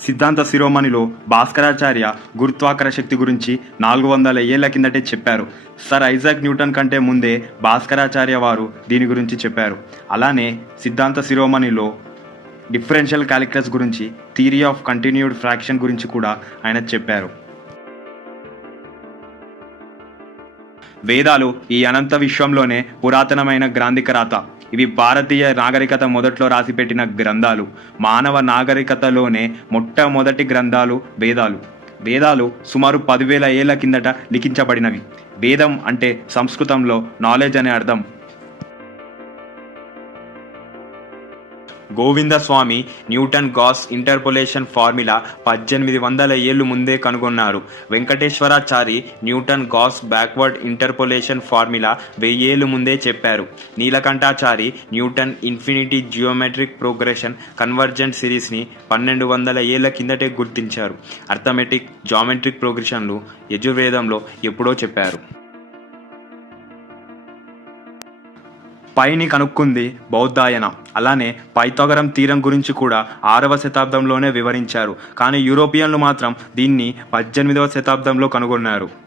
సిద్ధాంత శిరోమణిలో భాస్కరాచార్య గురుత్వాకర శక్తి గురించి నాలుగు వందల ఏళ్ళ కిందటే చెప్పారు. సర్ ఐజాక్ న్యూటన్ కంటే ముందే భాస్కరాచార్య వారు దీని గురించి చెప్పారు. అలానే సిద్ధాంత శిరోమణిలో డిఫరెన్షియల్ క్యాలిక్యులస్ గురించి థియరీ ఆఫ్ కంటిన్యూడ్ ఫ్రాక్షన్ గురించి కూడా ఆయన చెప్పారు. వేదాలు ఈ అనంత విశ్వంలోనే పురాతనమైన గ్రాంధిక రాత. ఇవి భారతీయ నాగరికత మొదట్లో రాసిపెట్టిన గ్రంథాలు. మానవ నాగరికతలోనే మొట్టమొదటి గ్రంథాలు వేదాలు. వేదాలు సుమారు పదివేల ఏళ్ళ కిందట లిఖించబడినవి. వేదం అంటే సంస్కృతంలో నాలెడ్జ్ అనే అర్థం. Govindaswami Newton Gauss interpolation formula పద్దెనిమిది వందల ఏళ్ళు ముందే కనుగొన్నారు. Venkateswarachari Newton Gauss backward interpolation formula వెయ్యేళ్ళు ముందే చెప్పారు. Neelakanthachari Newton infinity geometric progression convergent సిరీస్ని పన్నెండు వందల ఏళ్ళ కిందటే గుర్తించారు. అర్థమెటిక్ జామెట్రిక్ ప్రోగ్రెషన్లు యజుర్వేదంలో ఎప్పుడో చెప్పారు. పైని కనుక్కుంది బౌద్ధాయన. అలానే పైతోగరం తీరం గురించి కూడా ఆరవ శతాబ్దంలోనే వివరించారు. కానీ యూరోపియన్లు మాత్రం దీన్ని పద్దెనిమిదవ శతాబ్దంలో కనుగొన్నారు.